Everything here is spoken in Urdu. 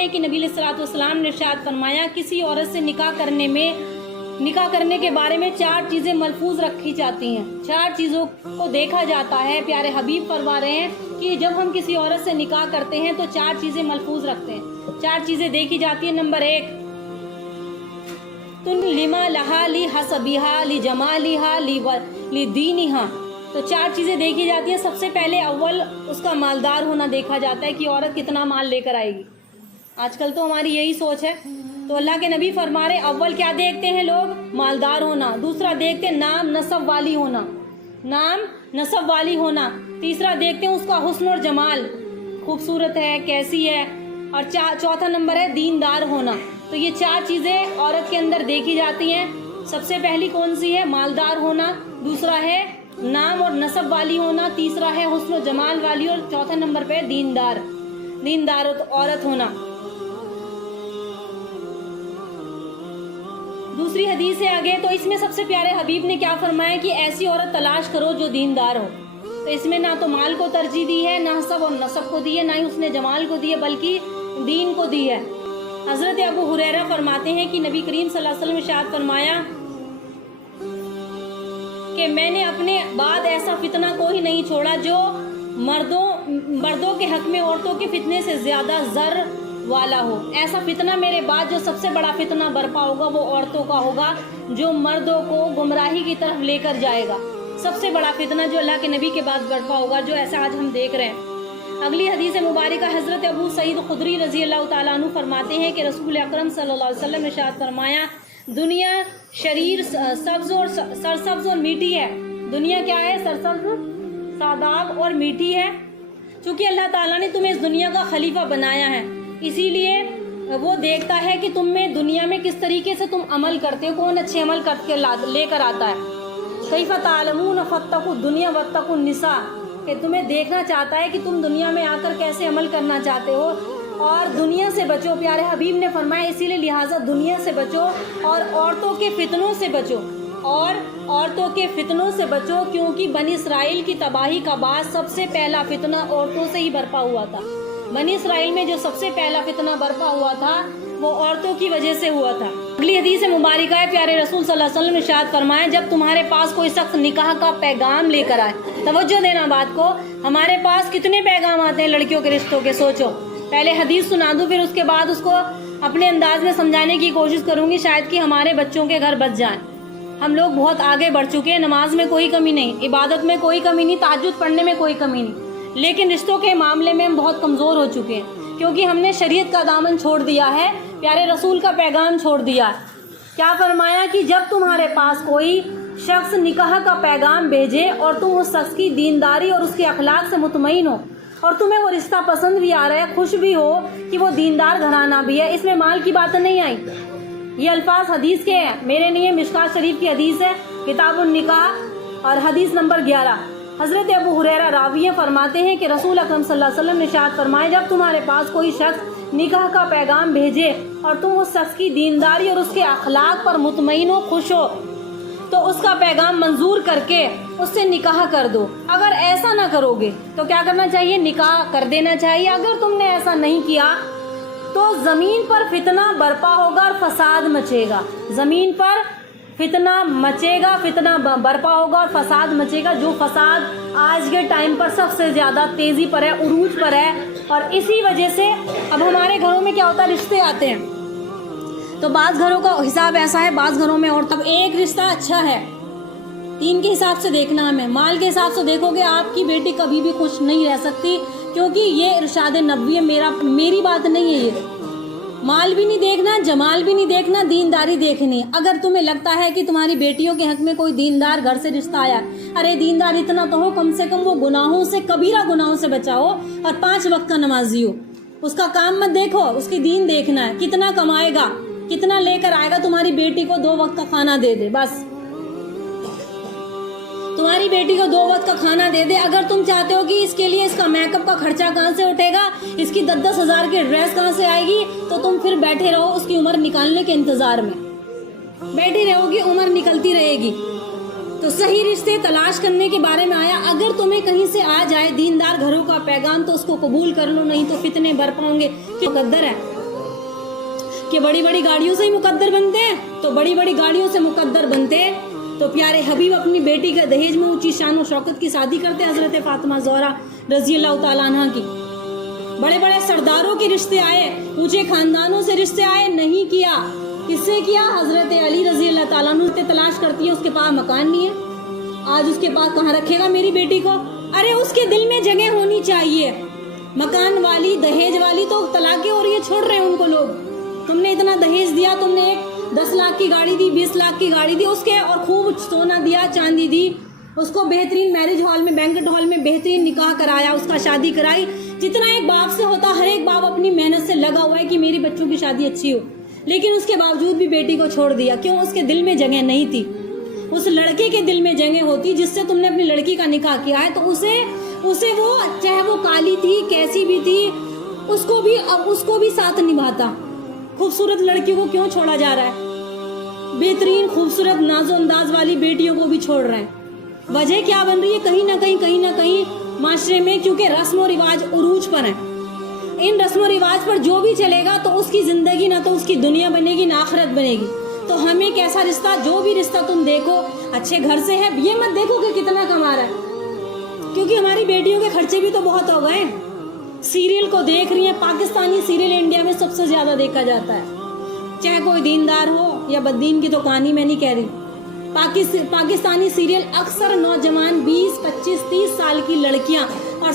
ہیں کہ نبی علیہ الصلوۃ والسلام نے ارشاد فرمایا کسی عورت سے نکاح کرنے کے بارے میں 4 چیزیں ملفوظ رکھی جاتی ہیں، 4 چیزوں کو دیکھا جاتا ہے۔ پیارے حبیب فرما رہے ہیں کہ جب ہم کسی عورت سے نکاح کرتے ہیں تو 4 چیزیں ملفوظ رکھتے ہیں، 4 چیزیں دیکھی جاتی ہیں۔ نمبر 1، تن لما لہا لی حسبیہا لی جمالہا لی دینہا، تو 4 چیزیں دیکھی جاتی ہیں۔ سب سے پہلے اول اس کا مالدار ہونا دیکھا جاتا ہے کہ عورت کتنا مال لے کر آئے گی۔ آج کل تو ہماری یہی سوچ ہے، تو اللہ کے نبی فرما رہے اول کیا دیکھتے ہیں لوگ؟ مالدار ہونا۔ دوسرا دیکھتے ہیں نام نسب والی ہونا، نام نسب والی ہونا۔ تیسرا دیکھتے ہیں اس کا حسن اور جمال، خوبصورت ہے کیسی ہے۔ اور چوتھا نمبر ہے دیندار ہونا۔ تو یہ 4 چیزیں عورت کے اندر دیکھی جاتی ہیں۔ سب سے پہلی کون سی ہے؟ مالدار ہونا، دوسرا ہے نام اور نسب والی ہونا، تیسرا ہے حسن و جمال والی، اور چوتھا نمبر پہ دیندار عورت ہونا۔ دوسری حدیث سے آگے تو اس میں سب سے پیارے حبیب نے کیا فرمایا کہ ایسی عورت تلاش کرو جو دیندار ہو۔ تو اس میں نہ تو مال کو ترجیح دی ہے، نہ حسب اور نسب کو دی ہے، نہ ہی اس نے جمال کو دی ہے، بلکہ دین کو دی ہے۔ حضرت ابو ہریرہ فرماتے ہیں کہ نبی کریم صلی اللہ علیہ وسلم نے ارشاد فرمایا کہ میں نے اپنے بعد ایسا فتنہ کوئی نہیں چھوڑا جو مردوں کے حق میں عورتوں کے فتنے سے زیادہ زر والا ہو۔ ایسا فتنہ میرے بعد جو سب سے بڑا فتنہ برپا ہوگا وہ عورتوں کا ہوگا، جو مردوں کو گمراہی کی طرف لے کر جائے گا۔ سب سے بڑا فتنہ جو اللہ کے نبی کے بعد برپا ہوگا، جو ایسا آج ہم دیکھ رہے ہیں۔ اگلی حدیث مبارکہ حضرت ابو سعید خدری رضی اللہ تعالیٰ عنہ فرماتے ہیں کہ رسول اکرم صلی اللہ علیہ وسلم نے ارشاد فرمایا دنیا شریر سبز اور سرسبز اور میٹھی ہے۔ دنیا کیا ہے؟ سرسبز، شاداب اور میٹھی ہے۔ چونکہ اللہ تعالیٰ نے تمہیں اس دنیا کا خلیفہ بنایا ہے، اسی لیے وہ دیکھتا ہے کہ تم میں دنیا میں کس طریقے سے تم عمل کرتے ہو، کون اچھے عمل کر کے لے کر آتا ہے۔ کیف تعلمون فاتقوا الدنیا واتقوا النساء، کہ تمہیں دیکھنا چاہتا ہے کہ تم دنیا میں آ کر کیسے عمل کرنا چاہتے ہو اور دنیا سے بچو۔ پیارے حبیب نے فرمایا اسی لیے لہٰذا دنیا سے بچو اور عورتوں کے فتنوں سے بچو، کیونکہ بنی اسرائیل کی تباہی کا باعث سب سے پہلا فتنہ عورتوں سے ہی برپا ہوا تھا۔ بنی اسرائیل میں جو سب سے پہلا فتنہ برپا ہوا تھا وہ عورتوں کی وجہ سے ہوا تھا۔ اگلی حدیث مبارکہ ہے پیارے رسول صلی اللہ علیہ وسلم نے ارشاد فرمایا جب تمہارے پاس کوئی شخص نکاح کا پیغام لے کر آئے، توجہ دینا بات کو، ہمارے پاس کتنے پیغام آتے ہیں لڑکیوں کے رشتوں کے، سوچو۔ پہلے حدیث سنا دوں، پھر اس کے بعد اس کو اپنے انداز میں سمجھانے کی کوشش کروں گی، شاید کہ ہمارے بچوں کے گھر بچ جائیں۔ ہم لوگ بہت آگے بڑھ چکے ہیں، نماز میں کوئی کمی نہیں، عبادت میں کوئی کمی نہیں، تہجد پڑھنے میں کوئی کمی نہیں، لیکن رشتوں کے معاملے میں ہم بہت کمزور ہو چکے ہیں، کیونکہ ہم نے شریعت کا دامن چھوڑ دیا ہے، پیارے رسول کا پیغام چھوڑ دیا ہے۔ کیا فرمایا کہ جب تمہارے پاس کوئی شخص نکاح کا پیغام بھیجے اور تم اس شخص کی دینداری اور اس کے اخلاق سے مطمئن ہو اور تمہیں وہ رشتہ پسند بھی آ رہا ہے، خوش بھی ہو کہ وہ دیندار گھرانہ بھی ہے، اس میں مال کی بات نہیں آئی۔ یہ الفاظ حدیث کے ہیں، میرے نہیں، مشکات شریف کی حدیث ہے، کتاب النکاح اور حدیث نمبر 11۔ حضرت ابو ہریرہ راوی فرماتے ہیں کہ رسول اکرم صلی اللہ علیہ وسلم نے ارشاد فرمایا جب تمہارے پاس کوئی شخص نکاح کا پیغام بھیجے اور تم اس شخص کی دینداری اور اس کے اخلاق پر مطمئن ہو، خوش ہو، تو اس کا پیغام منظور کر کے اس سے نکاح کر دو۔ اگر ایسا نہ کرو گے تو کیا کرنا چاہیے؟ نکاح کر دینا چاہیے۔ اگر تم نے ایسا نہیں کیا تو زمین پر فتنہ برپا ہوگا اور فساد مچے گا، زمین پر فتنہ مچے گا، فتنہ برپا ہوگا اور فساد مچے گا، جو فساد آج کے ٹائم پر سب سے زیادہ تیزی پر ہے، عروج پر ہے۔ اور اسی وجہ سے اب ہمارے گھروں میں کیا ہوتا ہے، رشتے آتے ہیں تو بعض گھروں کا حساب ایسا ہے، بعض گھروں میں اور تب ایک رشتہ اچھا ہے، 3 کے حساب سے دیکھنا ہمیں، مال کے حساب سے دیکھو گے آپ کی بیٹی کبھی بھی خوش نہیں رہ سکتی، کیونکہ یہ ارشاد نبوی ہے، میری بات نہیں ہے۔ یہ مال بھی نہیں دیکھنا، جمال بھی نہیں دیکھنا، دینداری دیکھنی۔ اگر تمہیں لگتا ہے کہ تمہاری بیٹیوں کے حق میں کوئی دیندار گھر سے رشتہ آیا، ارے دیندار اتنا تو ہو، کم سے کم وہ گناہوں سے، کبیرہ گناہوں سے بچاؤ اور 5 وقت کا نمازی ہو۔ اس کا کام مت دیکھو، اس کی دین دیکھنا ہے، کتنا کمائے گا، کتنا لے کر آئے گا، تمہاری بیٹی کو 2 وقت کا کھانا دے دے، بس تمہاری بیٹی کو 2 وقت کا کھانا دے دے۔ اگر تم چاہتے ہو کہ اس کے لیے اس کا میک اپ کا خرچہ کہاں سے اٹھے گا، اس کی 10-10 ہزار کی ڈریس کہاں سے آئے گی، تو تم پھر بیٹھے رہو اس کی عمر نکالنے کے انتظار میں، بیٹھی رہو گی، عمر نکلتی رہے گی۔ تو صحیح رشتے تلاش کرنے کے بارے میں آیا، اگر تمہیں کہیں سے آ جائے دیندار گھروں کا پیغام تو اس کو قبول کر لو، نہیں تو فتنے برپا ہوں گے، مقدر ہے۔ کہ بڑی بڑی گاڑیوں سے ہی مقدر بنتے ہیں، تو بڑی بڑی گاڑیوں سے مقدر بنتے تو پیارے حبیب اپنی بیٹی کے دہیج میں اونچی شان و شوکت کی شادی کرتے حضرت فاطمہ زہرا رضی اللہ تعالیٰ عنہ کی۔ بڑے بڑے سرداروں کے رشتے آئے، اونچے خاندانوں سے رشتے آئے، نہیں کیا۔ کس سے کیا؟ حضرت علی رضی اللہ تعالیٰ عنہ سے تلاش کرتی ہے، اس کے پاس مکان نہیں ہے، آج اس کے پاس کہاں رکھے گا میری بیٹی کو؟ ارے اس کے دل میں جگہ ہونی چاہیے۔ مکان والی، دہیج والی تو طلاقیں اور یہ چھوڑ رہے ہیں ان کو لوگ۔ تم نے اتنا دہیج دیا، تم نے 10 لاکھ کی گاڑی دی، 20 لاکھ کی گاڑی دی اس کے، اور خوب سونا دیا، چاندی دی، اس کو بہترین میرج ہال میں، بینکٹ ہال میں بہترین نکاح کرایا، اس کا شادی کرائی۔ جتنا ایک باپ سے ہوتا، ہر ایک باپ اپنی محنت سے لگا ہوا ہے کہ میری بچوں کی شادی اچھی ہو، لیکن اس کے باوجود بھی بیٹی کو چھوڑ دیا۔ کیوں؟ اس کے دل میں جگہ نہیں تھی۔ اس لڑکے کے دل میں جگہ ہوتی جس سے تم نے اپنی لڑکی کا نکاح کیا ہے، تو اسے وہ چاہے وہ کالی تھی، کیسی بھی تھی، اس کو بھی ساتھ نبھاتا۔ خوبصورت لڑکیوں کو کیوں چھوڑا جا رہا ہے؟ بہترین خوبصورت ناز و انداز والی بیٹیوں کو بھی چھوڑ رہے ہیں۔ وجہ کیا بن رہی ہے؟ کہیں نہ کہیں معاشرے میں، کیونکہ رسم و رواج عروج پر ہیں۔ ان رسم و رواج پر جو بھی چلے گا تو اس کی زندگی نہ تو اس کی دنیا بنے گی نہ آخرت بنے گی۔ تو ہمیں کیسا رشتہ، جو بھی رشتہ تم دیکھو اچھے گھر سے ہے، یہ مت دیکھو کہ کتنا کما رہا ہے، کیونکہ ہماری بیٹیوں کے خرچے بھی تو بہت ہو گئے۔ سیریل کو دیکھ رہی ہیں، پاکستانی سیریل انڈیا میں سب سے زیادہ دیکھا جاتا ہے، چاہے کوئی دیندار ہو یا بددین کی تو کہانی میں نہیں کہہ رہی۔ پاکستانی سیریل اکثر نوجوان 20، 25، 30 سال کی لڑکیاں اور